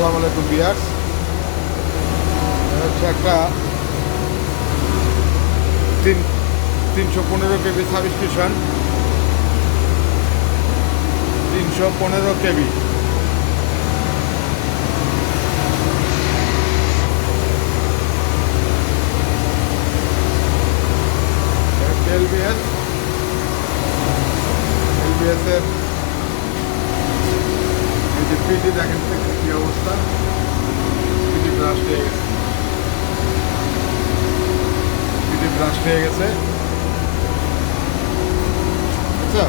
আসসালামু আলাইকুম ভিউয়ার্স। হচ্ছে একটা 315 কেবি সাবস্টেশন, 315 কেবি। এলবিএস এর এই যে পিটি দেখেন কি অবস্থা, পিটি ব্রাস্ট হয়ে গেছে, পিটি ব্রাস্ট হয়ে গেছে। আচ্ছা,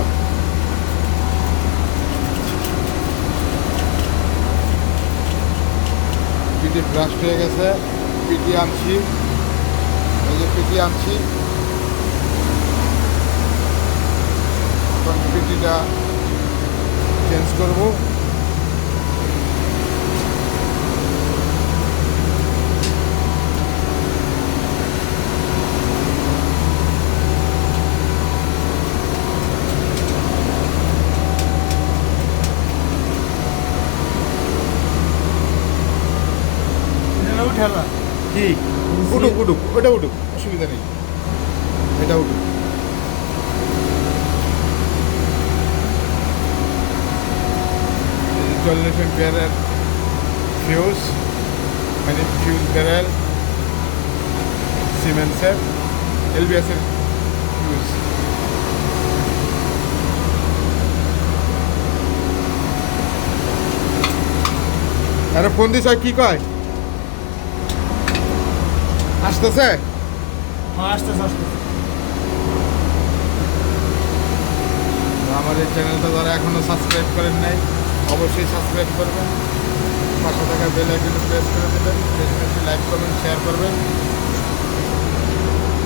পিটি ব্রাস্ট হয়ে গেছে, পিটি আনছি, এই যে পিটি আনছি, পিটিটা চেঞ্জ করবো। কি উঠুক উঠুক, ওটা উঠুক, অসুবিধা নেই, এটা উঠুক। ইনস্টলেশন প্যারের ফিউজ, মানে ফিউজ প্যারেল সিমেন্সের, এলবিএসের ফিউজ। আরে ফোন দিস, কি কয়? আসতেছে? হ্যাঁ, আসতেছে। আমার এই চ্যানেলটা যারা এখনও সাবস্ক্রাইব করেন নাই, অবশ্যই সাবস্ক্রাইব করবেন, পাশে থাকা বেল আইকনে প্রেস করে দেবেন, বেশি বেশি লাইক করবেন, শেয়ার করবেন।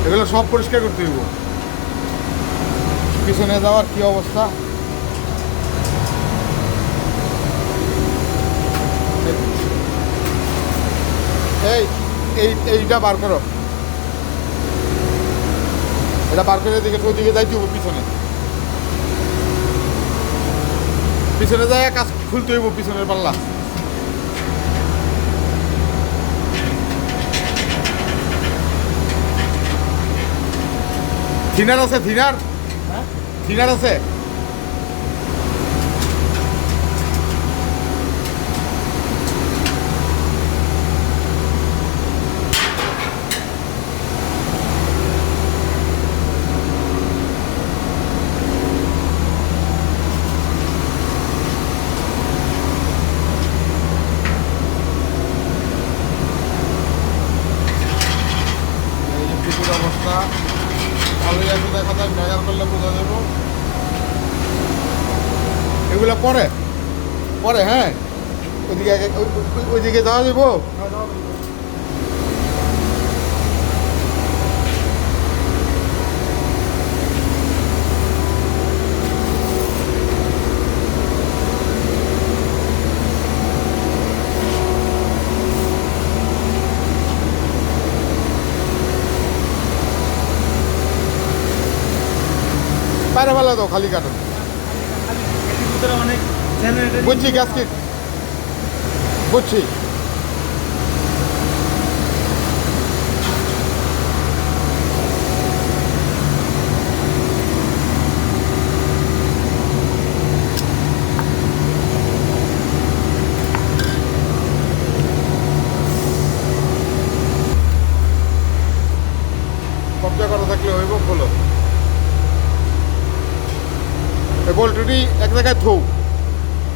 এগুলো সব পরিষ্কার করতে হইব। পিছনে যাওয়ার কি অবস্থা, এইটা বার করো, এটা বার করে দিকে ওইদিকে যাইতে হইব, পিছনে যায় কাজ খুলতে হইব, পিছনের পাল্লা। থিনার আছে, থিনার আছে। অবস্থা ভালোই আছে, দেখা যায় মেজার করলে বোঝা যাব। এগুলো পরে হ্যাঁ, ওইদিকে যাওয়া যাব। বাইরে ফেলা দাও, খালি কাটুন। বুঝছি, গ্যাসকিট বুঝছি। কবজা করা থাকলে হইব, খোলো। এই বল্টুটি এক জায়গায় থৌ,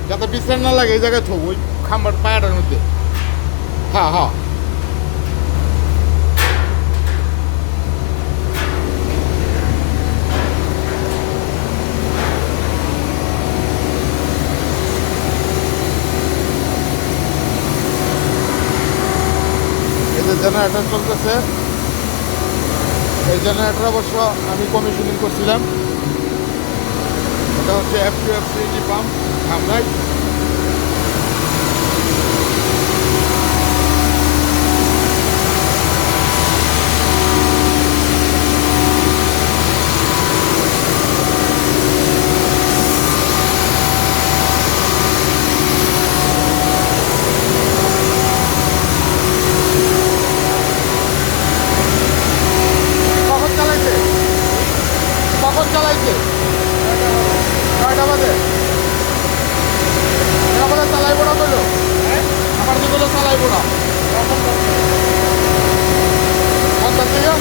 যাতে বিশ্রাম না লাগে, এই জায়গায় থৌ, ওই খাম্বার পায়াটার মধ্যে। হ্যাঁ, এই যে জেনারেটর চলতেছে, এই জেনারেটর অবশ্য আমি কমিশনিং করছিলাম। এটা হচ্ছে F2F সিএনজি পাম্প ধামরাই। না 50 থেকে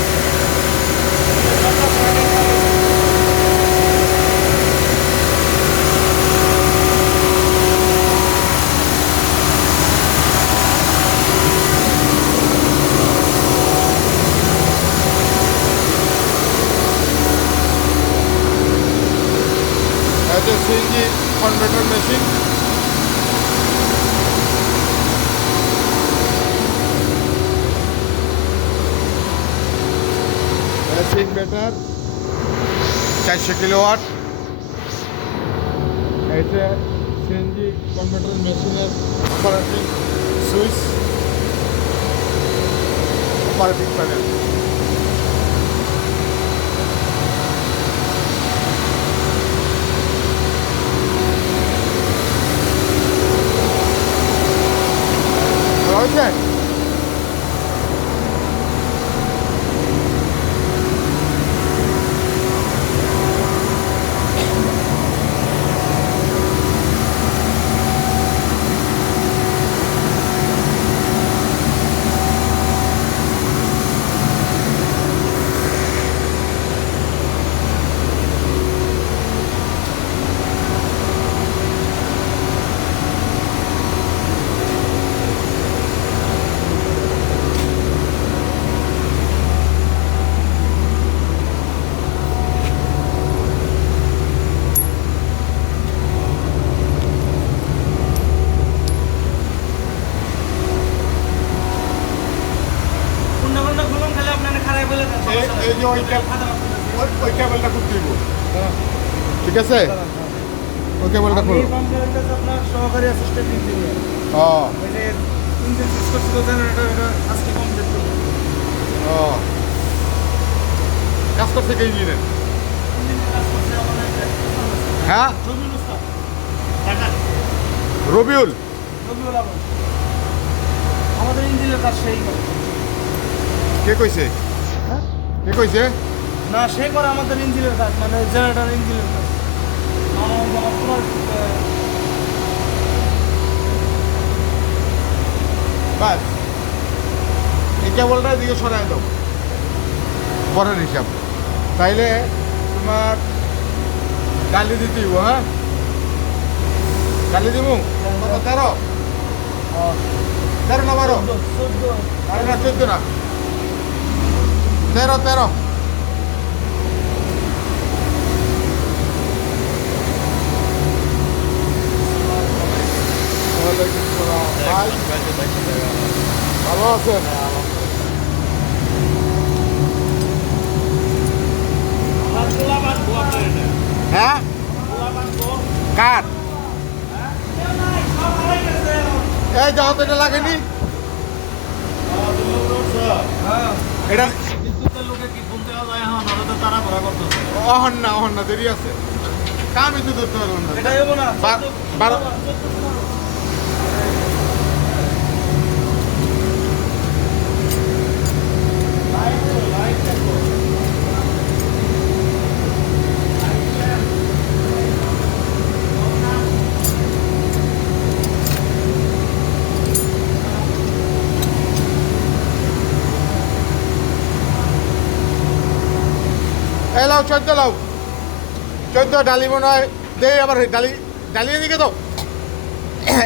এটা CNG converter machine. Inverter 400 kilowatt. এটা সিএনজি কনভার্টার মেশিনের অপারেটিং সুইচ, অপারেটিং প্যানেল। হয়েছে এই যে ওই কেবলটা খুব দিব, ঠিক আছে? ওই কেবলটা খুলো। আপনার সহকারী অ্যাসিস্ট্যান্ট ইঞ্জিনিয়ার। ও ওই যে ইঞ্জিন সুইচ করছিল জেনারেটর, এটা আজকে কমপ্লিট করলো। ও কাজ করছে কে ইঞ্জিনিয়ার? ইঞ্জিনের কাজ করছে আমাদের হ্যাঁ রবিউল উস্তাদ ঢাকা। রবিউল। রবিউল আলম আমাদের ইঞ্জিনের কাজ সেই করে। কে কইছে? হ্যাঁ কে কইছে? না, সে করে আমাদের ইঞ্জিনের কাজ, মানে জেনারেটর ইঞ্জিনের কাজ। আপনার বাস এই কেবলটা দিকে সরাই দাও পরের হিসাব, তাইলে তোমার গালি দিতে হইব। হ্যাঁ গালি দিব কত? 13 13 না 12? 14 আরে না 14 না, 13। ওয়ালাইকুম সালাম। ভাই ভালো আছেন? হ্যাঁ কার এই যাও তো, এটা লাগেনি এটা। অহন না দেরি আছে, কামই তো ধরতে পারবো না। এটা হবো না 12 এই লাও 14 লাও, 14 ডালি মনে হয় দে। আবার ডালি এদিকে দাও,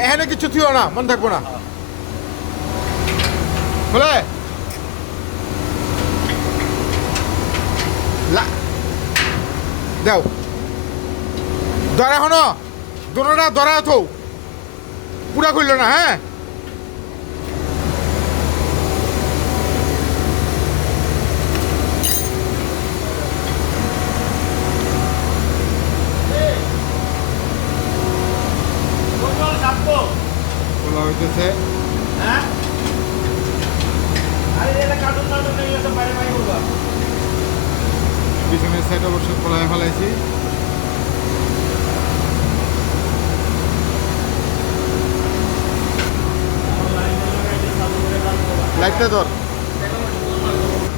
এখানে কিছু থিও না, মন থাকবো না বলে দাও। ধরা হনো দোনোটা ধরা থো, পুরা খুললো না। হ্যাঁ বলা হইতেছে হ্যাঁ আরে এটা কার্টুন এগুলো সব বাইরে বাইরে করবা। পিছনের সাইড অবশ্য খোলায় ফেলাইছি। লাইটটা ধর।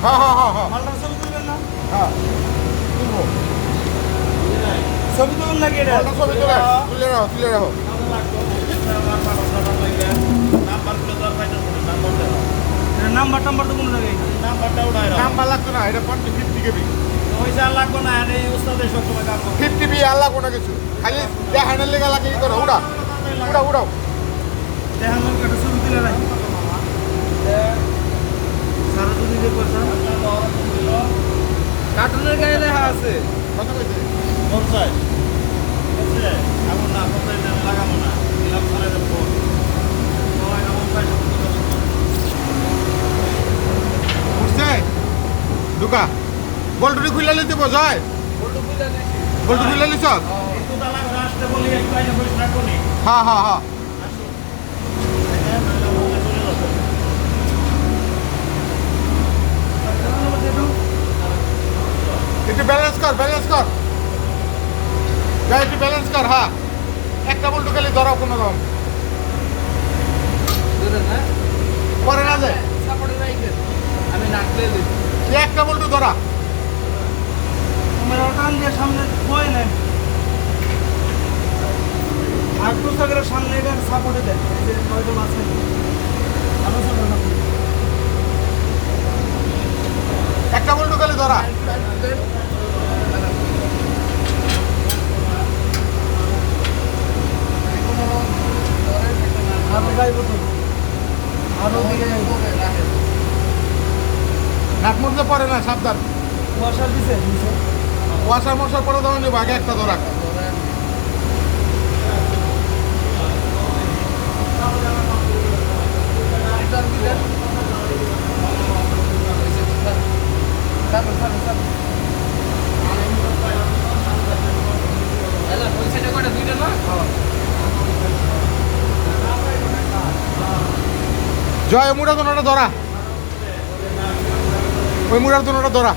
হ্যাঁ হ্যাঁ হ্যাঁ হ্যাঁ মালটার ছবি তুলবেন না? হ্যাঁ তুলবো। ছবি তুলবেন নাকি এটা? মালটা ছবি তুলে রাখো। নাম্বারগুলো তো আর পাইতেছে না। টাম্বার তো কোনো জায়গায় নেই। নাম্বারটা উঠাই রাখ। নাম্বার লাগতো না, এটা 50 কেবি। ওই যে আর লাগবে না, আর এই উস্তাদের সবসময় কাম করবে। 50 বি আর লাগবো না কিছু, খালি দেখানোর লেগে লাগে ই করো, উড়াও উড়াও উড়াও। দেখেন লোক একটা ছবি তুলে রাখি। সারা যদি যে করছে কার্টুনের গায়ে লেখা আছে কথা কইতে 50 বুঝছে? এখন না 50 আমি লাগাবো না, দিলাম সাড়ে দেবো। সবাই না 50 উঠছে ঢুকা, বল্টুরি খুলে লিতে বোঝায়, বল্টু বুঝা দিছি। বল্টু খুলে লিছ। কিন্তু তালা ঘরে আসতে বলি একটু আইসা বসে রাখবো নি। হ্যাঁ হ্যাঁ হ্যাঁ, আসো। হ্যাঁ, নইলে বলতে চলে যাবো। একটু ব্যালেন্স কর, ব্যালেন্স কর, যা একটু ব্যালেন্স কর। হ্যাঁ, একটা বল্টু খালি ধরাও কোনো রকম, পরে না যায়। আমি নাকলে দিই। সে একটা বল্টু ধরা, আমার টান দিয়ে সামনে বয়ে নেন। আর পুস্তকের সামনে এটার সাপোর্টে দেন। এই যে কয়টা মাঝে আরো সাপোর্ট না করি। একটা বল্টু খালি ধরা। আরো যাইব তো, আরো দিকে যাইব। নাক মুড়তে পরে না, সাবধান। বসার দিছে দিছে। ওয়াশার মশার পরে দেওয়া নেবো, আগে একটা ধরা। জয়, ওই মুড়া দোনোটা ধরা, ওই মুড়ার দোনোটা ধরা।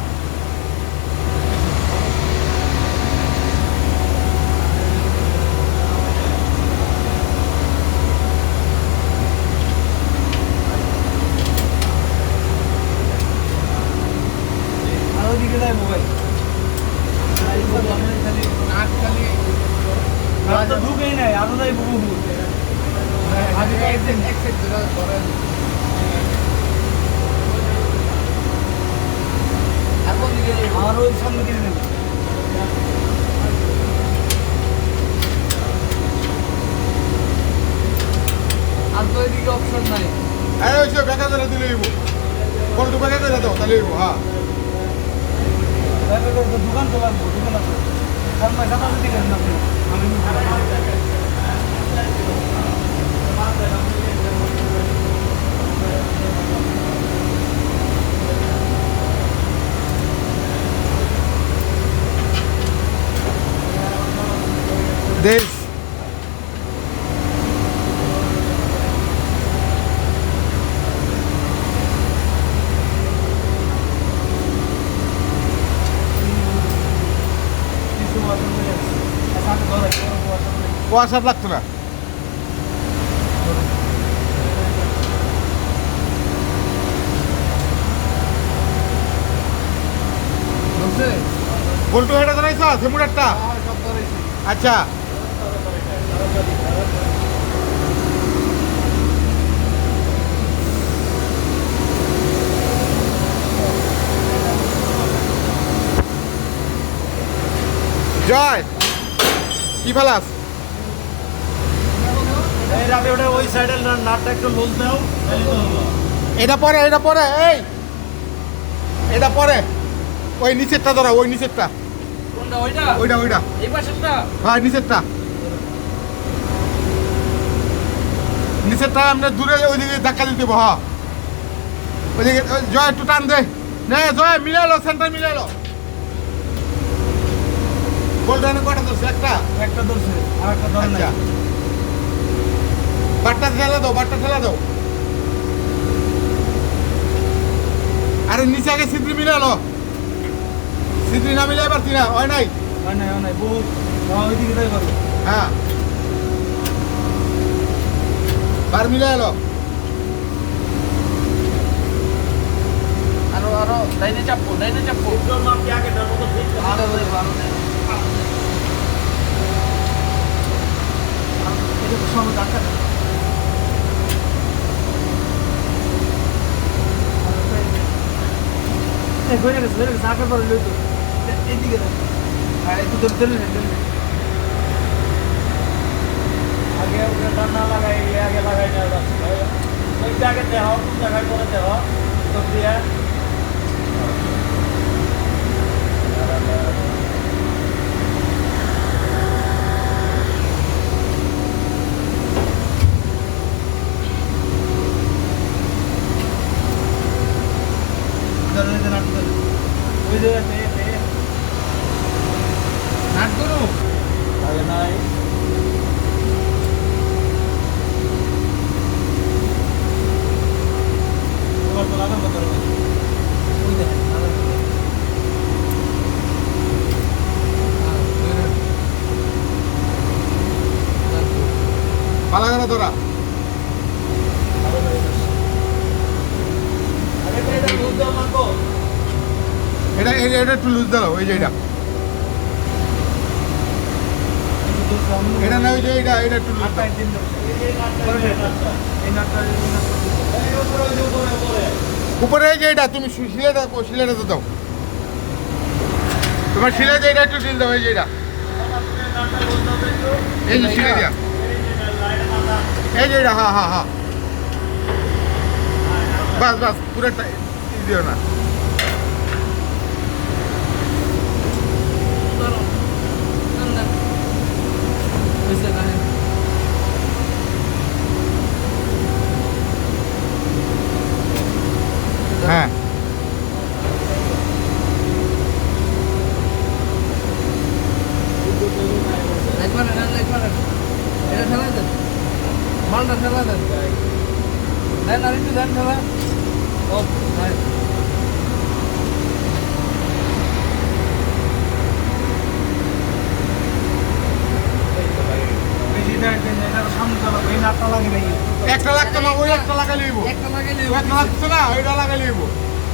আরো দিকে যাইব ভাই। আর তো ঢুকেই নাই, আরো যাইব বহু। আর ওই সামনে দিকে নেব। আর তো এদিকে অপশন নাই। আরে ওই সে বেকা করে দিলে হইব, বল্টু বেকা করে দাও তাহলে হইব। হ্যাঁ, দোকান তো লাগবো, দোকান আছে। কারণ পয়সা তো দিকে না আমি দেশ কিছু ওয়াশার হয়ে যাচ্ছে। সাথে ধরে ওয়াশার নেই। ওয়াশার লাগতো না। বল্টু হেঁটে ধরাইছ সেমুড়ারটা? আচ্ছা, জয় কি ফেলাস? এই রাবে ওটা ওই সাইডের নাটটা একটু লুজ দাও। এটা পরে, এটা পরে, এই এটা পরে, ওই নিচেরটা ধরা, ওই নিচেরটা, কোনটা ওইটা? ওইটা ওইটা, এই পাশেরটা? হ্যাঁ নিচেরটা, নিচেরটা আমরা দূরে ওইদিকে ধাক্কা দিতে দেবো। হ্যাঁ, ওইদিকে জয় একটু টান দে, নে জয় মিলালো, সেন্টার মিলালো। গোল্ডেনে কটা ধরছে? একটা। একটা ধরছে আর একটা ধরে নাই। আচ্ছা, বাটটা ঠেলা দাও, বাটটা ঠেলা দাও। আরে নিচে আগে সিদ্রি মিলালো, সিদ্রি না মিলাই পারছি না, হয় নাই। হয় নাই বহুত। ওইদিকে যাই পারবো। হ্যাঁ, বার মিলাই এলো। আরো আরো ডাইনে চাপো, ডাইনে চাপো। তোর নাম কি আগে তার মতো ঠিক আছে? আরো এটা তো সময় ডাক্তার। ঘুরে গেছে আগে পরে লইতো এইদিকে দেখ আর একটু ধরে ধরে আগে ওকে টানা লাগাই আগে লাগাই না যাচ্ছে ওই জায়গায় দেওয়া কোন জায়গায় করে দেওয়া তো দিয়ে ধরে নাট ধরে ওই যে নাট করো আগে নাই তোমার তো লাগার কথা ওই দেখেন পালা কেন তোরা আগে তো এটা দুধ দাও মাগো এটা এটা একটু লুজ দাও ওই যে এটা এটা না ওই যে এটা এটা একটু লুজ দাও উপরে এই যে এটা তুমি শিলেটা দাও তোমার শিলে যে এটা একটু ঢিল দাও এই যে এটা এই যে শিলে দিয়া এই যে এটা হ্যাঁ হ্যাঁ হ্যাঁ বাস বাস পুরোটা দিও না হ্যাঁ মালটা ফেলা দেন দেন আর একটু দেন ফেলা ও ভাই একটা লাগতো না ওই একটা লাগাই লইব একটা লাগাইলে একটা লাগতো না ওইটা লাগাই লইব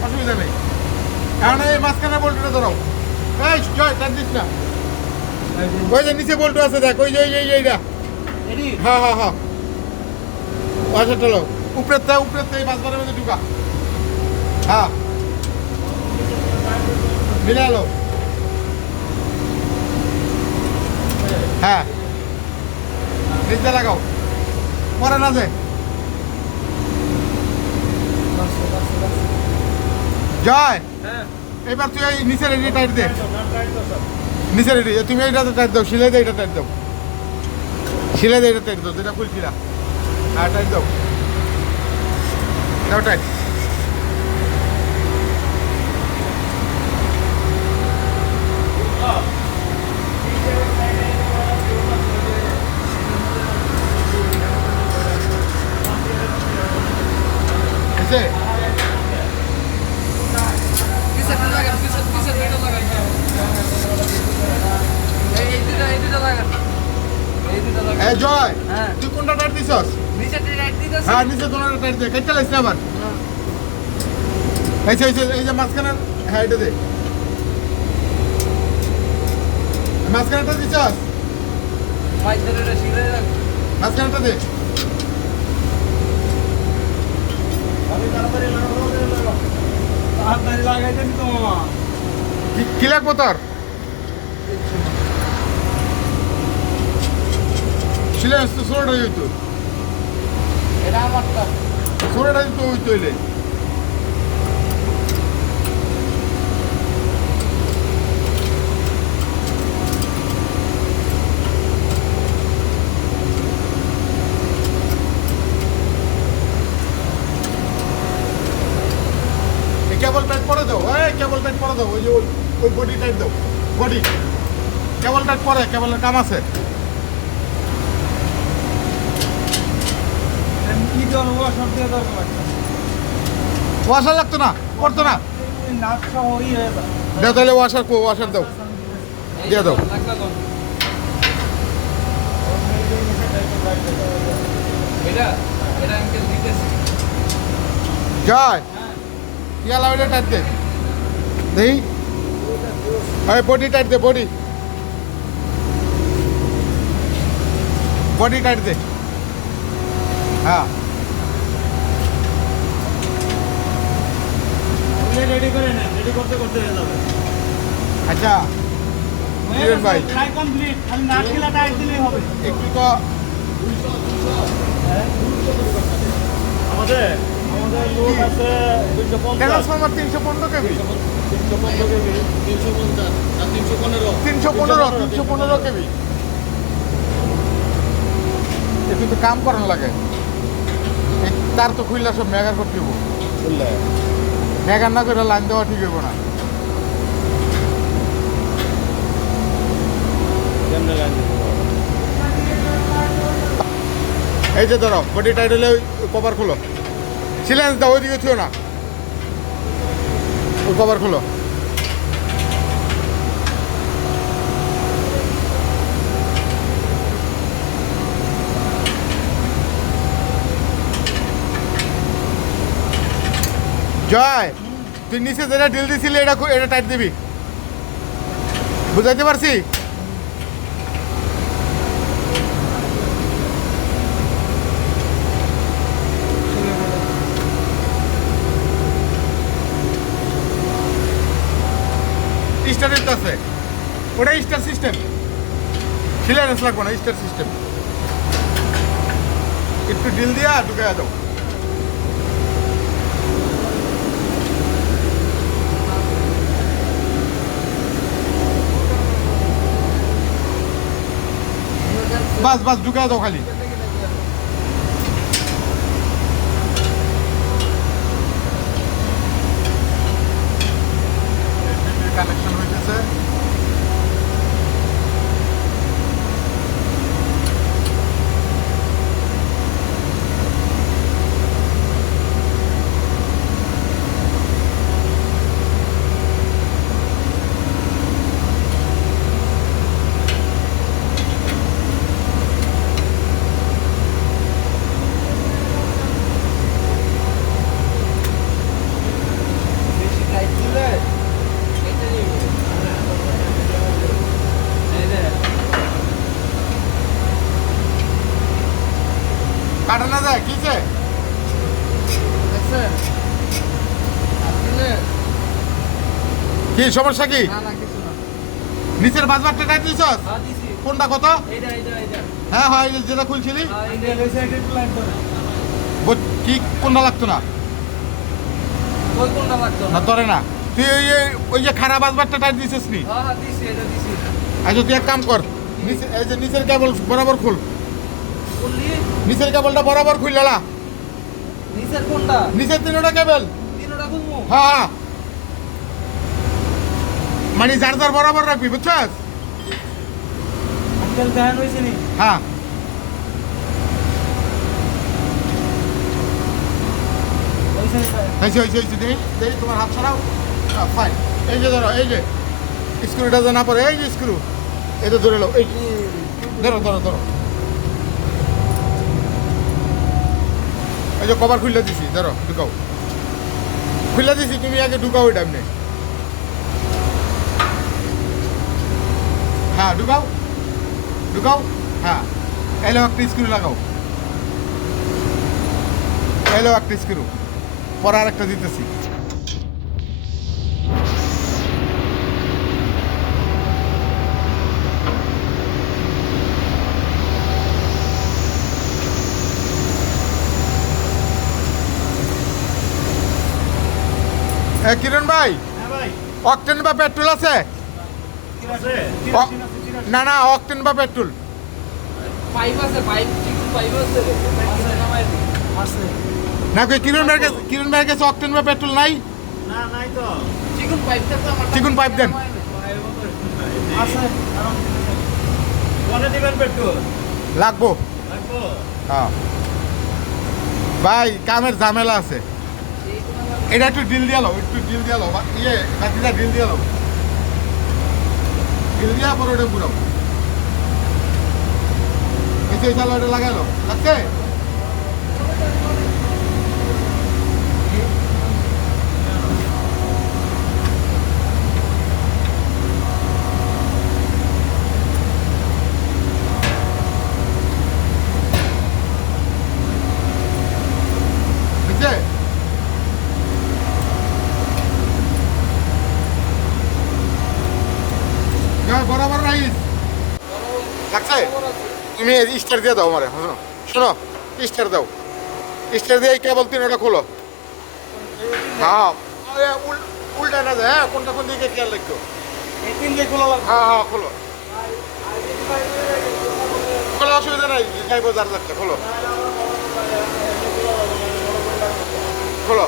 অসুবিধা নেই কারণ এই মাঝখানে বল্টুটা ধরাও এই জয় তার দিস না ওই যে নিচে বল্টু আছে দেখ ওই যে এইটা এডি হ্যাঁ হ্যাঁ হ্যাঁ আচ্ছা চলো উপরের এই বাসবারের মধ্যে ঢুকা হ্যাঁ মিলে এলো হ্যাঁ নিচে লাগাও পরে না যে জয় হ্যাঁ এবার তুই এই নিচের এটি টাইট দে নিচের এটি তুমি এইটাতে টাইট দাও শিলে দিয়ে এটা টাইট দাও শিলে দিয়ে এটা টাইট দাও যেটা খুলছিলা হ্যাঁ টাইট দাও দাও টাইট আছে পিছে লাগান পিছে দুটো লাগান এই দুটো লাগান এই দুটো লাগান এ জয় হ্যাঁ তুই কোনটা টাইট দিছস নিচে রাইট দিতেছ হ্যাঁ নিচে দোনোটা টাইট দে কেটে লাইছ না আবার এই যে মাঝখানে হ্যাঁ এটা দে মাঝখানেটা দিছস মাইদারে শিরে রাখ মাঝখানেটা দে আমি তাড়াতাড়ি লাগাবো তাড়াতাড়ি লাগাই দেন তো মামা কি লাগবো তোর শিলেন্স তো ষোলোটা হইতো এটা আমারটা ষোলোটা দিত হইতো হইলে কেবল টাইট পরে দাও কেবল টাইট পরে দাও ওই যে ওই বডি টাইট দাও বডি কেবল টাইট পরে কেবলের কাম আছে কি জন ওয়াশার দিয়ে দরকার ওয়াশার লাগতো না করতো না ওই নাক সহ হয়ে যায় দাও তাহলে ওয়াশার দাও দিয়ে দাও লাগলা কোন এটা এটা আঙ্কেল দিতেছি জয় ইয়ালা ওইটা টাইট দে দেখি বডি টাইট দে বডি টাইট দে হ্যাঁ রেডি করে নেন, রেডি করতে করতে হয়ে যাবে। আচ্ছা কিরণ ভাই প্রায় কমপ্লিট, খালি নাটকেলা টাইট দিলেই হবে। একটু তো আমাদের আমাদের লোড আছে 250, ট্রান্সফরমার 315 কেবি 315 কেবি, 350 আর 315। 315 কেবি এ কিন্তু কাম করার লাগে এই তার তো খুললা সব মেগার করতে হইব বুঝলে? মেগার না করে লাইন দেওয়া ঠিক হইব না কেমনে লাইন দিতে হবে? এই যে ধরো বডি টাইট হলে ওই কভার খুলো সিলেন্স দাও ওইদিকে থিও না ওই কভার খুলো জয় তুই নিচে যেটা ডিল দিছিলি এটা টাইট দিবি বুঝাইতে পারছি স্টার আছে ওটা স্টার সিস্টেম সিলেন্স লাগবে না স্টার সিস্টেম একটু ডিল দিয়া ঢুকে দাও বাস বাস ঢুকে দাও খালি কানেকশন হইতেছে কাটা না যায় কিছে কি সমস্যা কি নিচের বাজবারটা টাইট দিছস কোনটা কত হ্যাঁ হয় যেটা খুলছিলি কি কোনটা লাগতো না না ধরে না তুই ওই যে খারাপ বাজবারটা টাইট দিছিস নি আচ্ছা তুই এক কাম কর এই যে নিচের কেবল বরাবর খুল নিচের কেবলটা বরাবর খুললা নিচের কোনটা? নিচের তিনটা কেবল তিনটা খুলবো? হ্যাঁ হ্যাঁ মানে যার যার বরাবর রাখবি বুঝছস আজকাল ধ্যান হয়েছে নি? হ্যাঁ হয়েছে দেখি তোমার হাত ছাড়াও ফাইন এই যে ধরো এই যে স্ক্রুটা যে না পড়ে এই যে স্ক্রু এটা ধরে লো এই ধরো ধরো ধরো এই যে কভার খুললে দিছি ধরো ঢুকাও খুললে দিছি তুমি আগে ঢুকাও এটা এমনি হ্যাঁ ঢুকাও ঢুকাও হ্যাঁ এলো একটা স্ক্রু লাগাও এলো একটা স্ক্রু পরে আর একটা দিতেছি কিরণ ভাই হ্যাঁ ভাই, অকটেন বা পেট্রোল আছে আছে? না না অকটেন বা পেট্রোল পাইপ আছে, পাইপ চিকন পাইপ আছে। আছে। না কই কিরণ ভাইয়ের কাছে অকটেন বা পেট্রোল নাই না, নাই তো। চিকন পাইপটা তো আমার চিকন পাইপ দেন আছে। কারণ কোনে দিবেন পেট্রোল? লাগবো লাগবো? হ্যাঁ ভাই কামের ঝামেলা আছে এটা একটু ডিল দিয়ে লাও একটু ডিল দিয়ে লাও ইয়ে বাতিটা ডিল দিয়ে লাও ডিল দিয়া পরে ওটা পুরাও এই যে চালো এটা লাগাইলো লাগছে বুঝছে তুমি স্টার দিয়ে দাও আমারে, শোনো শোনো, স্টার দাও, স্টার দিয়ে এই কেবল তিনটা খোলো। হ্যাঁ উল্টা না যায়, হ্যাঁ কোনটা কোন দিকে খেয়াল রাখো। এই তিন যে খোলা লাগবে। হ্যাঁ হ্যাঁ খোলো, খোলো, অসুবিধা নাই, যাইবো যার যাচ্ছে, খোলো খোলো,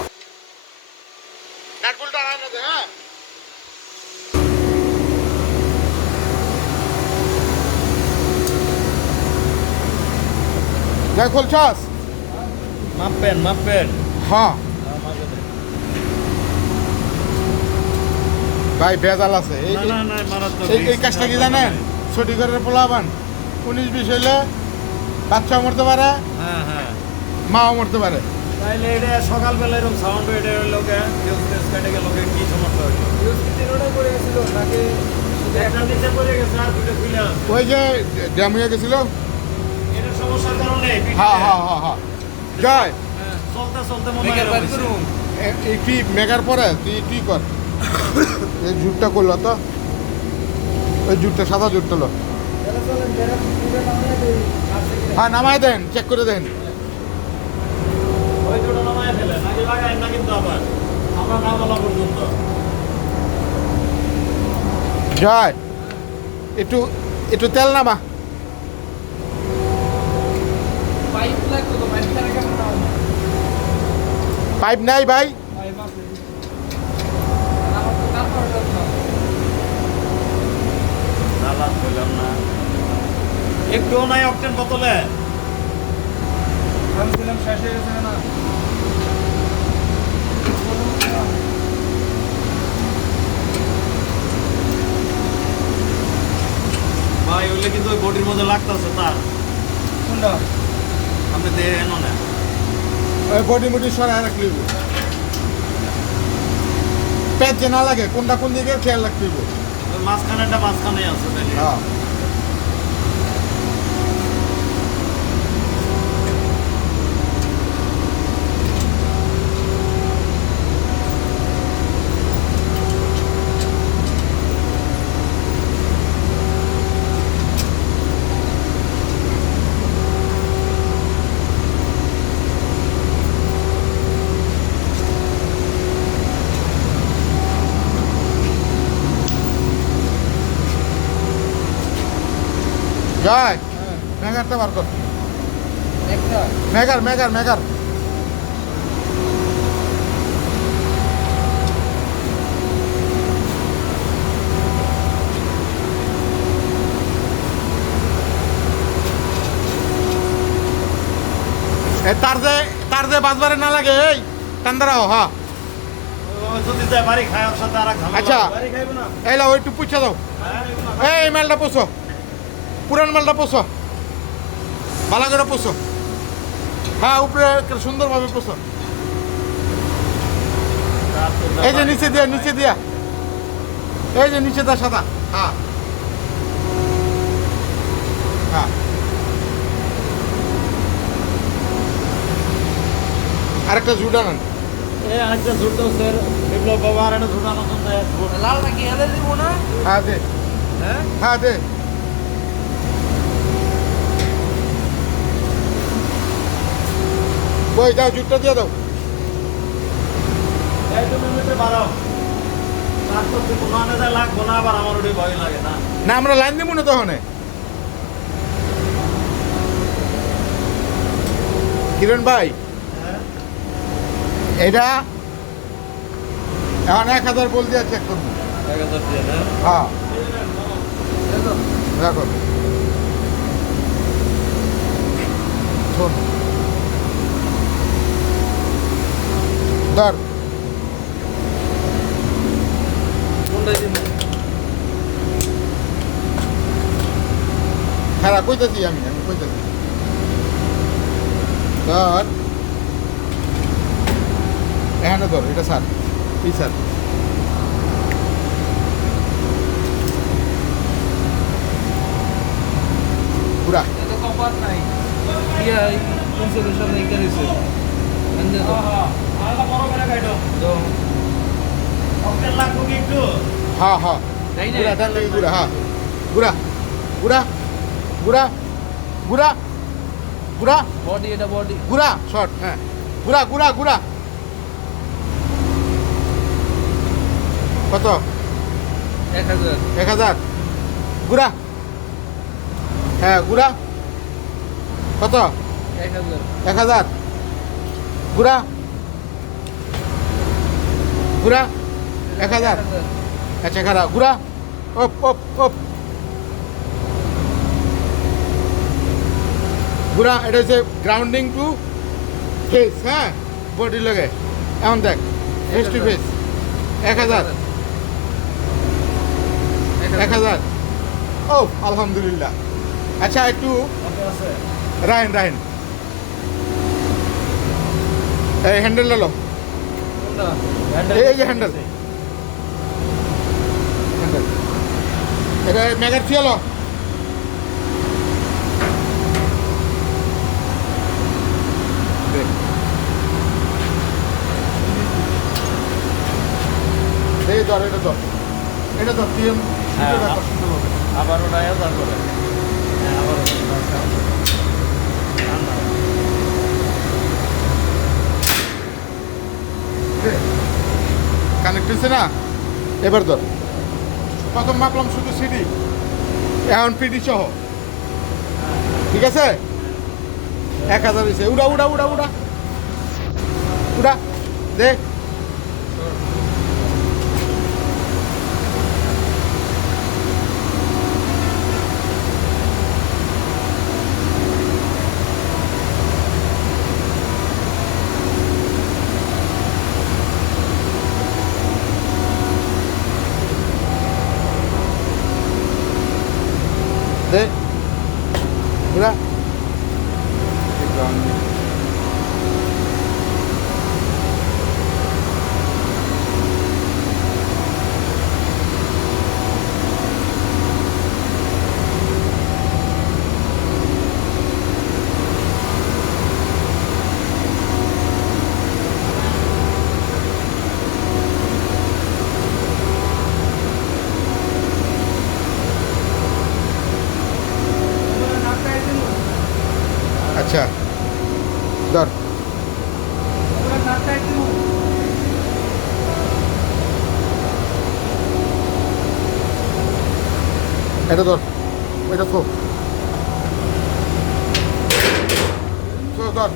নাট বলটা আনা না যায়, হ্যাঁ যাই খোলছাস। মাপবেন মাপবেন। হ্যাঁ ভাই ভেজাল আছে এই না না না মারাত্মক এই কাজটা কি জানেন, ছুটি করে পোলাবান 19-20 হইলে বাচ্চাও মরতে পারে, হ্যাঁ হ্যাঁ। মাও মরতে পারে। তাইলে এটা সকালবেলা এরকম সাউন্ড এটা লোকে ফিউজ টেস্ট কেটে গেল, কি সমস্যা হইল? ইউজ কি তিনটা পড়ে গেছিল নাকি একটা নিচে পড়ে গেছে আর দুটো খুলে আছে। ওই যে ড্যাম হয়ে গেছিল। এটা সমস্যার কারণে হ্যাঁ হ্যাঁ হ্যাঁ হ্যাঁ জয় চলতে চলতে মনে মেকার বার হয় করুন। এই কি মেঘার পরে তুই কর, এই জুটটা করলো তো, ওই জুটটা সাদা জুটটা লো, তাহলে চলেন যারা পুরো নামিয়ে দেই আছে কি হ্যাঁ নামায় দেন, চেক করে দেন। ওই দুটো নামায় ফেলে নাকি লাগায় না, কিন্তু আবার আমরা না বলা পর্যন্ত জয় একটু একটু তেল নামা। পাইপ লাগতো তো, পাইপ ছাড়া কেমন নাও? পাইপ নাই ভাই, ভাই মাসে আমার তো তারপর না। নালা বললাম না, একটুও নাই অকটেন বোতলে। আমি ছিলাম শেষ হয়ে গেছে না ভাই ওইলে কিন্তু ওই বডির মধ্যে লাগতেছে তার, কোনটা আপনি দেখেন না। ওই বডি মুডি সরাই রাখলি, পেট যে না লাগে কোনটা কোন দিকে খেয়াল রাখতে হইব। ওই মাঝখানেটা মাঝখানেই আছে তাইলে। হ্যাঁ জয় মেঘারটা বার কর, একটা মেঘার মেঘার মেঘার তার যে বাজবারে না লাগে, এই টান্দারাও। হ্যাঁ ওই যদি যায় বাড়ি খায় ওর সাথে আর এক ঝামেলা। আচ্ছা বাড়ি খাইবো না এই লাও একটু পুছা দাও, এই মালটা পোষো, পুরান মালটা পোষো, ভালো করে পোষো, হ্যাঁ উপরে সুন্দরভাবে পোষো। এই যে নিচে দিয়া, নিচে দিয়া, এই যে নিচে দা সাদা, হ্যাঁ হ্যাঁ আরেকটা জুডা নেন। এই আরেকটা ঝুট দাও স্যার, বিপ্লব বাবা আর একটা ঝুটানো দেয়। লাল নাকি হেলে দিব না? হ্যাঁ দে, হ্যাঁ হ্যাঁ দে, বই দাও, জুটটা দিয়ে দাও। এই তুমি মিনিটে বাড়াও, তারপর তো কোনো আনে যায় লাগবো না, আবার আমার ওটাই ভয় লাগে না। না আমরা লাইন দিব না তখন। কিরণ ভাই হ্যাঁ এটা এখন 1000 বল দিয়ে চেক করবো। 1000 দিয়ে না? হ্যাঁ দেখো শোন ধর, কোনটা দিব? খারাপ কইতেছি আমি কইতেছি ধর, এখানে ধর, এটা স্যার এই স্যার পুরা এটা কপার নাই। ইয়া ইনসুলেশন নাই করেছে। এন্ড দাও। আলাদা বড় করে কাটো। দাও। অকটেন লাগবো কি একটু? হ্যাঁ হ্যাঁ তাই না? গুড়া ডান লাগি গুড়া, হ্যাঁ গুড়া গুড়া গুড়া ঘুরা ঘুরা বডি এটা বডি ঘুরা শর্ট হ্যাঁ ঘুরা ঘুরা ঘুরা কত 1000 1000 ঘুরা হ্যাঁ ঘুরা কত 1000 1000 ঘুরা ঘুরা 1000 আচ্ছা খারা ঘুরা ওপ ওপ ওপ ঘুরা এটা হচ্ছে গ্রাউন্ডিং টু ফেস হ্যাঁ বডি লাগে এমন দেখ ফেস টু ফেস 1000 1000 ও আলহামদুলিল্লাহ আচ্ছা একটু রাহেন রাহেন এই হ্যান্ডেল লো কোনটা এই যে হ্যান্ডেল হ্যান্ডেল এটা মেগার ফিয়ালো এই ধর এটা ধর এটা ধর পিএম হ্যাঁ, সুন্দর হবে আবার ওটা এজার করে হ্যাঁ আবার কানেক্ট হয়েছে না এবার ধর প্রথম মাপলাম শুধু সিডি এখন পিডি সহ ঠিক আছে 1000 হয়েছে উড়া উড়া উড়া উড়া উড়া দে দে উড়া আচ্ছা ধর এটা ধর এটা থো ধর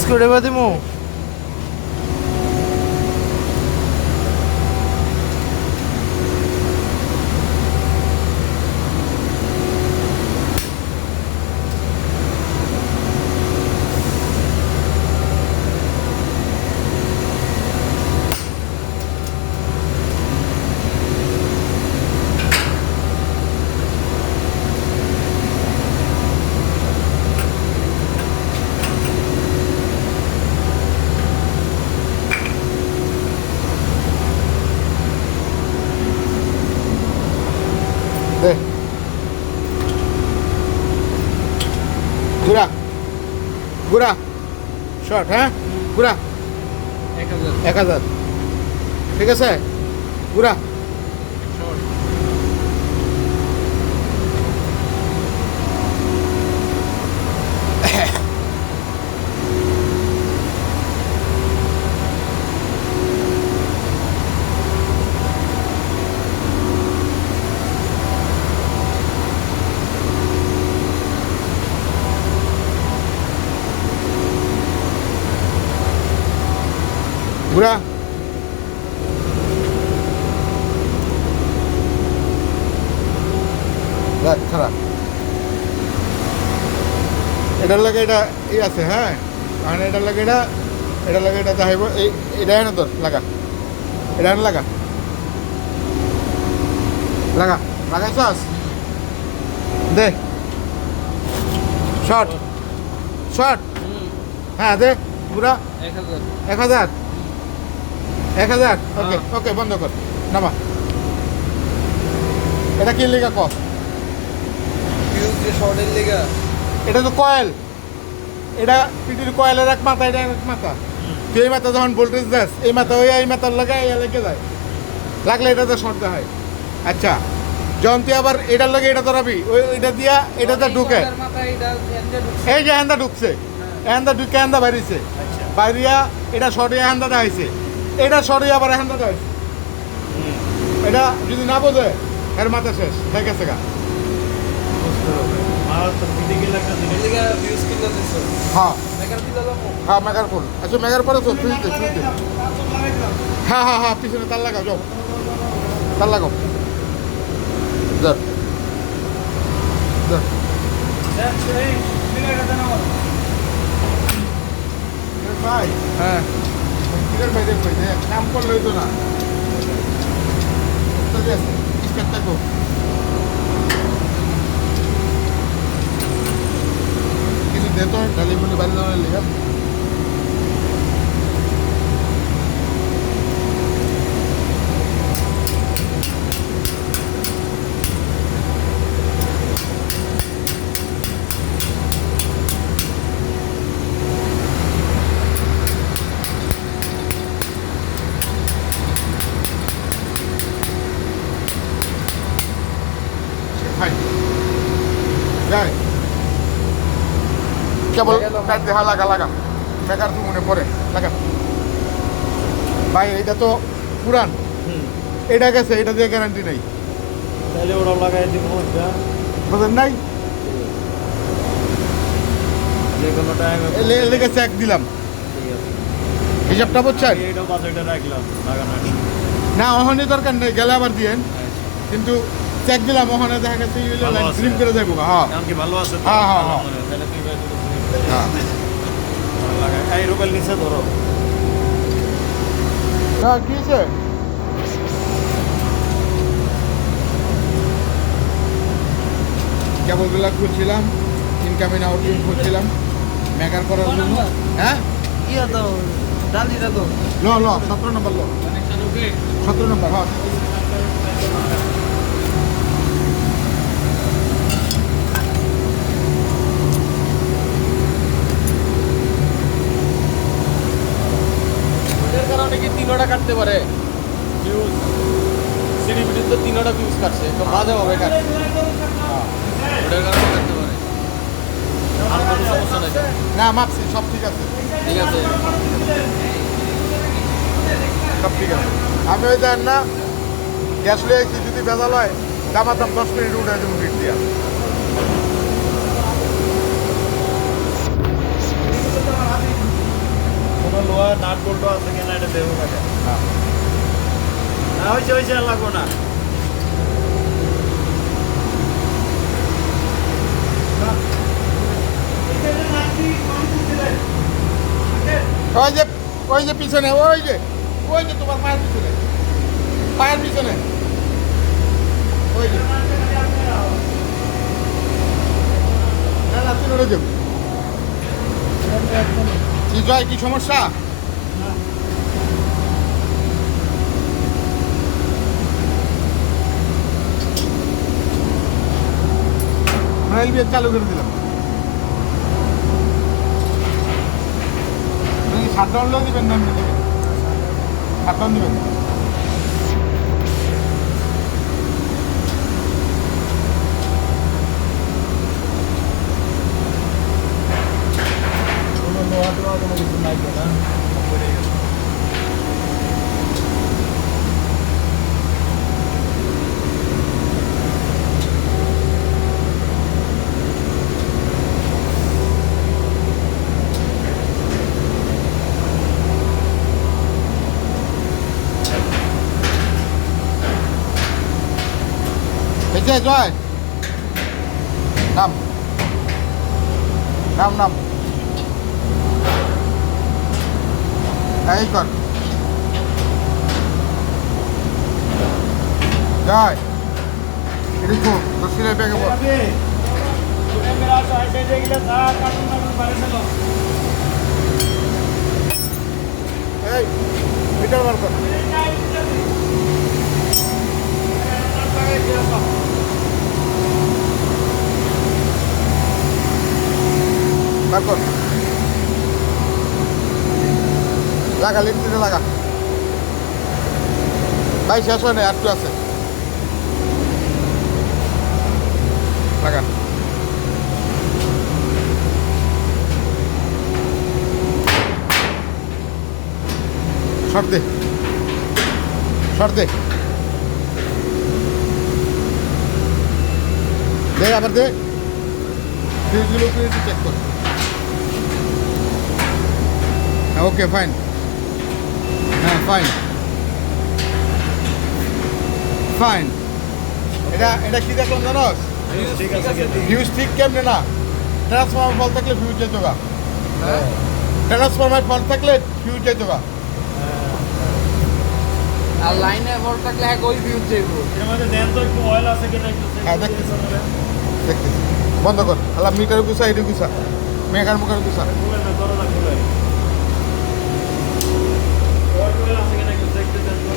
স্ক্রুড্রাইভার দিমু দে ঘুরা ঘুরা শর্ট হ্যাঁ ঘুরা 1000 1000 ঠিক আছে ঘুরা শর্ট ঘুরা দেখ খারাপ এটার লাগে এটা এই আছে হ্যাঁ কারণ এটার লাগে এটা চাইব এই এটা না তোর লাগা এটা না লাগা লাগা লাগাইছাস দে শর্ট শর্ট হ্যাঁ দে পুরা 1000 1000 ওকে ওকে বন্ধ কর নামা এটা কি লেগা ক ফিউজ যে শর্টের লেগা এটা তো কয়েল এটা পিটির কয়েলের এক মাথা এটা এক মাথা তুই এই মাথা যখন ভোল্টেজ দেস এই মাথা ওই এই মাথার লাগায় এই লেগে যায়, লাগলে এটাতে শর্ট হয়। আচ্ছা যখন তুই আবার এটার লগে এটা ধরাবি ওইটা দিয়া এটাতে ঢুকে, এই যে হ্যান্দা ঢুকছে, হ্যান্দা ঢুকে হ্যান্দা বাইরেছে, আচ্ছা বাইরিয়া এটা সরিয়ে হ্যান্দা দেখাইছে, এটা সরিয়ে আবার হ্যান্দা দেখাইছে। এটা যদি না বোঝে এর মাথা শেষ হয়ে গেছে গা। মাল তো দিতে গেলে একটা জিনিস হ্যাঁ হ্যাঁ মেঘার ফুল। আচ্ছা মেঘার পরে তো ফ্রিজতে ফ্রিজতে হ্যাঁ হ্যাঁ হ্যাঁ পিছনে তার লাগাও, যাও তার লাগাও, ধর ধর। এই সিগারেটটা দেন আমার। ভাই হ্যাঁ টিকেট ভাই দেখো যে কাম করলে হইতো না, টিকেট দেখো কিছু দে তো ডালিমুলি বাড়ি যাওয়ার লেগে। ভাই যাই কেবল কাট দে, হ্যাঁ লাগা লাগা বেকার তো মনে পড়ে লাগা। ভাই এটা তো পুরান, এটা গেছে, এটা দিয়ে গ্যারান্টি নাই, তাহলে ওরাও লাগাই দিব এটা বুঝেন নাই? যে কোনো টাইমে লেগে চেক দিলাম, ঠিক আছে। হিসাবটা বুঝছেন? এইটাও বাজেটে রাখলাম লাগানোর না ওখানে দরকার নেই, গেলে আবার দিয়েন, কিন্তু চেক দিলাম ওখানে দেখা গেছে ভালো আছে। গ্রিম করে যাইব। হ্যাঁ এমনকি ভালো আছে তো? হ্যাঁ, হ্যাঁ, হ্যাঁ। তাহলে তুই হ্যাঁ লাগাই এই রুবেল নিচে ধরো হ্যাঁ কি হয়েছে? কেবলগুলা খুলছিলাম, ইনকামিং আউটগোয়িং খুলছিলাম মেকার করার জন্য। হ্যাঁ ইয়া দাও ডালিটা দাও ল ল 17 নম্বর ল, 17 নম্বর হ্যাঁ। এর কারণে কি তিনোটা কাটতে পারে ফিউজ সিডিবিটি তো তিনোটা ফিউজ কাটছে তো বাজে হবে কাটছে ওটার কারণে কাটতে পারে আর কোনো সমস্যা নাই তো? না মাপছি সব ঠিক আছে, ঠিক আছে সব ঠিক আছে। আমি ওই দেন না গ্যাস লিয়ে এসেছি, যদি ভেজাল হয় দামাতাম 10 মিনিট উঠে দেবো ফিট দিয়া। কোনো লোহা নাট বল্টও আছে কিনা এটা দেবো কাকে না হয়েছে আর লাগবো না ওই যে পিছনে ওই যে তোমার পায়ের পিছনে, পায়ের পিছনে ওই যে না না তুই উড়ে যাবো। কি জয় কি সমস্যা? মোবাইল দিয়ে চালু করে দিলাম। শাটডাউনটাও দিবেন না, এমনি দিবেন শাটডাউন দিবেন। কোনো লোহা টোহা কোনো কিছু নাই তো না পড়ে গেছে এই যে জয় নাম নাম নাম এই কর জয় এদিকে দশিলের ব্যাগে বল। মেরা সাইডে গেলে যা কাটুন কাটুন বাইরে চলো এই মিটার বার কর। বার কর লাগা লেন্সিটা লাগা ভাই শেষ হয় না আর একটু আছে লাগা শর্ট দে শর্ট দে দে আবার দে ফিউজগুলো চেক কর ওকে ফাইন হ্যাঁ ফাইন ফাইন এটা এটা কি দেখলাম জানোস ঠিক আছে ফিউজ ঠিক কেমনে না ট্রান্সফরমার ফল থাকলে ফিউজ যেত গা ট্রান্সফরমার ফল থাকলে ফিউজ যেত গা আর লাইনে ভোল্ট থাকলে এক ওই ফিউজ যাইবো এর মধ্যে দেন তো একটু অয়েল আছে কিনা একটু check হ্যাঁ, করে দেখতেছি। দিতে হবে। দেখতেছি বন্ধ কর আল্লাহ মিটার গুছা এটা গুছা মেঘার মুখার গুছা খুলে না দরজা খুলে অয়েল আছে কিনা একটু চেক করে দেন তো।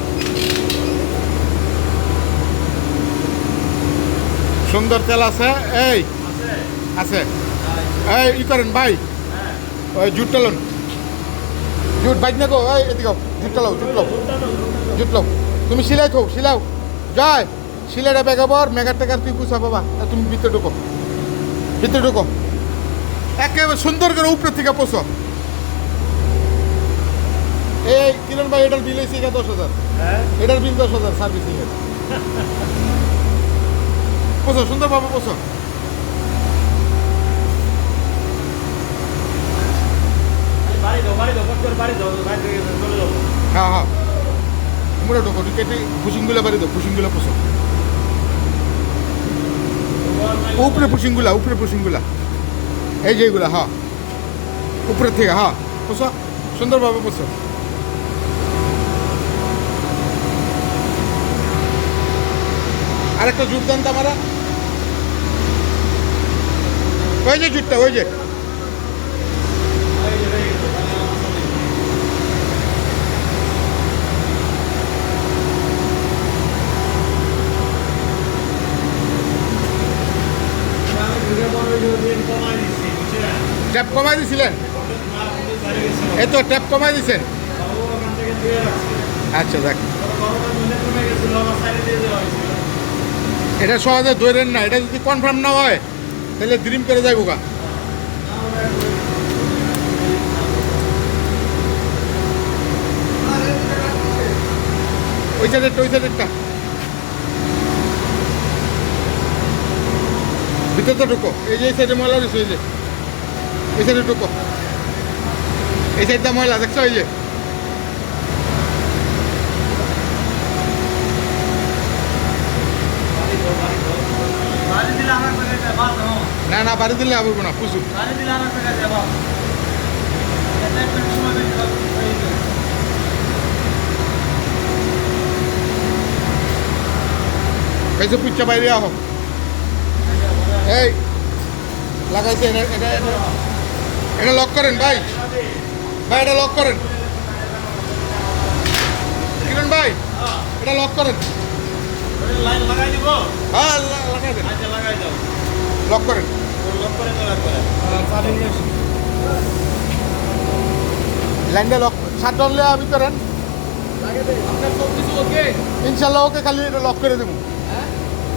সুন্দর তেল আছে এই আছে আছে এই ই করেন ভাই হ্যাঁ ওই জুট টালুন জুট বাইক না গো এই এদিকে জুট টালাও জুট লাও জুট লাও তুমি সিলাই খাও সিলাও জয় সিলাইটা বেগাবর মেগার টেকার তুই গুছা বাবা তা তুমি ভিতরে ঢুকো ভিতরে ঢুকো একেবারে সুন্দর করে উপরে থেকে পোষো এই কিরণ ভাই এটার বিল এসে 10,000 হ্যাঁ এটার বিল 10,000 সার্ভিসিং এর পোষো সুন্দর বাবা পোষো বাড়ি দাও কত করে বাড়ি দাও বাইরে থেকে চলে যাবো হ্যাঁ হ্যাঁ মুড়ে ঢোকো কেটে পুশিংগুলো বাড়ি দাও পুশিংগুলো পোষো উপরে পুশিংগুলা এই যে এগুলা হ্যাঁ উপরে থেকে হ্যাঁ পোষো সুন্দরভাবে পোষো আরেকটা জুট দেন তো আমারা ওই যে জুটটা ওই যে ট্যাপ কমাই দিছিলেন এই তো ট্যাপ কমাই দিছেন আচ্ছা দেখ এটা সহজে ধরেন না এটা যদি কনফার্ম না হয় তাহলে ড্রিম করে যাইব গা ওই সাইডেরটা ভিতরটা ঢুকো এই যে এই সাইডে ময়লা রয়েছে এই যে এই সাইডে ঢুকো এই সাইডটা ময়লা দেখছো এই যে বাড়ি দিলে আমার টাকা দেবা না না বাড়ি দিলে হবে না পুষু বাড়ি দিলে আমার টাকা দেবা এটা একটু সময় বেশি লাগবে এই যে পুচ্ছা বাইরে আহ এই লাগাইছে এটা লক করেন ভাই ভাই এটা লক করেন কিরণ ভাই এটা লক করেন লাইন লাগাই দিব হ্যাঁ লাগাই দেন আচ্ছা লাগাই দাও লক করেন লক করে লাগাই পানি নিয়ে আসি লাইনটা লক সাত ডলে আমি করেন আপনার সব কিছু ওকে ইনশাল্লাহ ওকে খালি এটা লক করে দেবো হ্যাঁ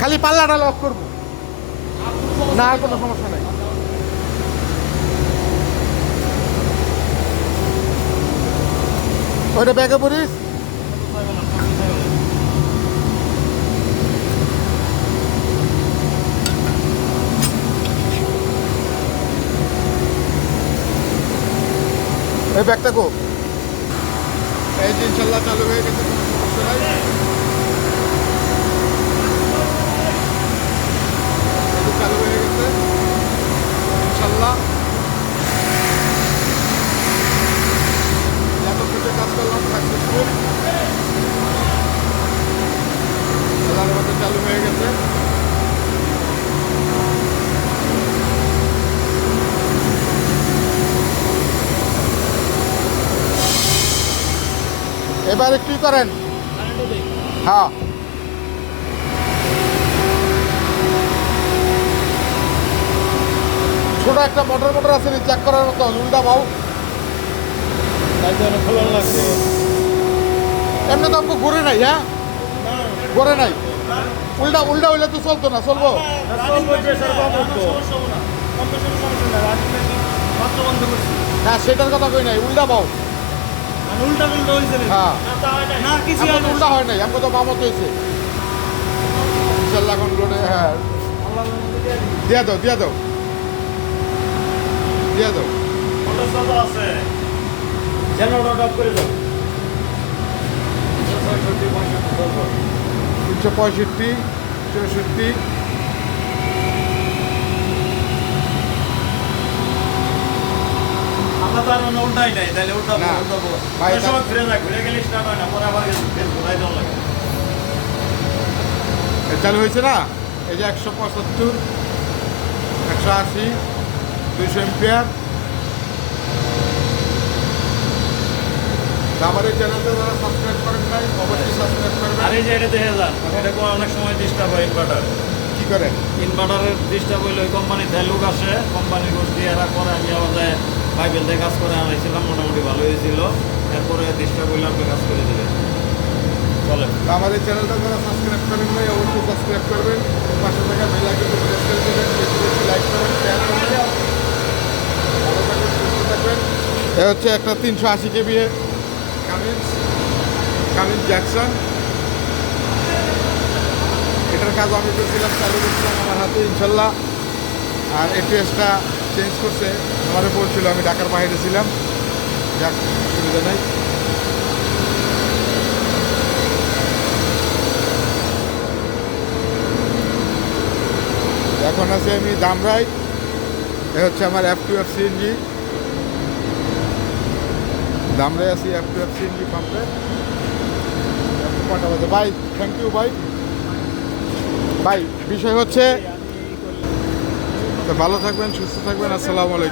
খালি পাল্লাটা লক করবো না আর কোনো সমস্যা নাই ওইটা ব্যাগে পড়িস এই ব্যাগটা গো এই যে ইনশাল্লাহ চালু হয়ে গেছে কোনো সমস্যা নাই এই যে চালু হয়ে গেছে ইনশাল্লাহ এত কিছু কাজ করলাম সাকসেসফুল আল্লাহর মধ্যে চালু হয়ে গেছে এবার একটু করেন হ্যাঁ ছোট একটা মোটর আছে চেক করার মতো উল্টা বাউ তাই জন্য খোলা লাগছে এমনি তো আমাকে ঘুরে নাই, হ্যাঁ ঘুরে নাই, উল্টা উল্টা হইলে তো চলতো না, চলবো। হ্যাঁ সেটার কথা কই নাই, উল্টা পাও। উল্টা উল্টা হয়েছে হ্যাঁ না কিছু এখন উল্টা হয় নাই, আমাকে তো বামত হয়েছে ইনশাল্লাহ। এখন লোডে হ্যাঁ দিয়া দাও দিয়া দাও দিয়া দাও। আছে জেনারেটর অফ করে দাও। 365 64 আমরা তো আর উল্টাই নাই, তাহলে উল্টাবো না। উল্টাবো ভাই, ওই সময় ঘুরে যায়, ঘুরে গেলে স্টার্ট হয় না, পরে আবার ঘুরাই দেওয়া লাগে। চালু হয়েছে না? এই যে 175 180 200 এম্পিয়ার। আমার এই চ্যানেলটা যারা সাবস্ক্রাইব করেন নাই অবশ্যই সাবস্ক্রাইব আর করবেন। এই যে এটা দেখে যান, এটা কোনো অনেক সময় ডিস্টার্ব হয় ইনভার্টার। কি করে? ইনভার্টারের ডিস্টার্ব হইলে ওই কোম্পানিতে লোক আসে, কোম্পানির গোষ্ঠী এরা করে, আমি আবার যায় বাইবেল দিয়ে কাজ করে আনাইছিলাম, মোটামুটি ভালো হয়েছিল। এরপরে ডিস্টার্ব হইলে আপনি কাজ করে দেবেন। চলে তো আমার এই চ্যানেলটা যারা সাবস্ক্রাইব করেন নাই অবশ্যই সাবস্ক্রাইব করবেন, পাশে থাকা বেল আইকনটি প্রেস করে দেবেন, বেশি বেশি লাইক করবেন, শেয়ার করবেন। ভালো থাকবেন, সুস্থ থাকবেন। এ হচ্ছে একটা 380 কেবি কামিন্স জ্যাকসন। এটার কাজ আমি করছিলাম, চালু করছিলাম আমার হাতে ইনশাল্লাহ। আর এটিএসটা চেঞ্জ করছে, আমারে বলছিল, আমি ঢাকার বাইরে ছিলাম, যাক অসুবিধা নেই। এখন আছে আমি দামরাই, এ হচ্ছে আমার F2F CNG, দামরাই আছি F2F CNG পাম্পে। কটা বাজে ভাই? থ্যাংক ইউ ভাই। ভাই বিষয় হচ্ছে, তো ভালো থাকবেন, সুস্থ থাকবেন, আসসালামু আলাইকুম।